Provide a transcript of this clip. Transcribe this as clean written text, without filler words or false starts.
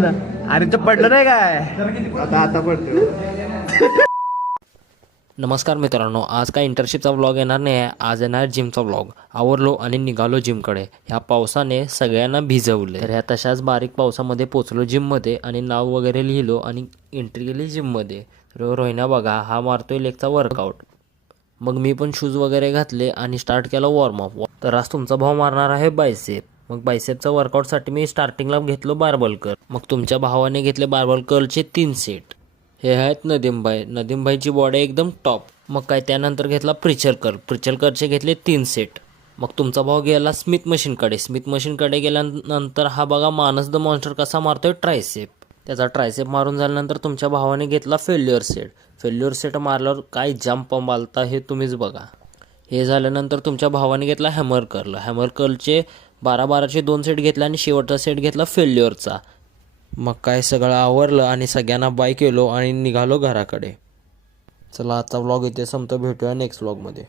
ना. अरे तो पडलं नाही काय आता पडतो. नमस्कार मित्रांनो, आज काय इंटर्नशिपचा व्लॉग येणार नाही आहे. आज येणार जिमचा व्लॉग. आवरलो आणि निघालो जिमकडे. ह्या पावसाने सगळ्यांना भिजवले. तर ह्या तशाच बारीक पावसामध्ये पोचलो जिममध्ये आणि नाव वगैरे लिहिलो आणि एंट्री केली जिममध्ये. तर रोहिणा बघा, हा मारतोय लेगचा वर्कआउट. मग मी पण शूज वगैरे घातले आणि स्टार्ट केला वॉर्मअप. तर आज तुमचा भाऊ मारणार आहे बायसेप. मग बायसेपचा वर्कआउटसाठी मी स्टार्टिंगला घेतलो बार्बल कर्ल. मग तुमच्या भावाने घेतले बार्बल कर्लचे 3 सेट. हे आहेत नदीमभाईची बॉडी एकदम टॉप. मग काय त्यानंतर घेतला प्रिचर कर्लचे घेतले 3 सेट. मग तुमचा भाऊ गेला स्मिथ मशीनकडे गेल्यानंतर हा बघा मानस द मॉन्स्टर कसा मारतोय ट्रायसेप. त्याचा ट्रायसेप मारून झाल्यानंतर तुमच्या भावाने घेतला फेल्युअर सेट मारल्यावर काय जंप मारता हे तुम्हीच बघा. हे झाल्यानंतर तुमच्या भावाने घेतला हॅमर कर्लचे 12-12चे 2 सेट घेतले आणि शेवटचा सेट घेतला फेल्युअरचा. मग काय सगळं आवरलं आणि सगळ्यांना बाय केलो आणि निघालो घराकडे. चला आजचा व्लॉग इथे संपतो, भेटूया नेक्स्ट व्लॉगमध्ये.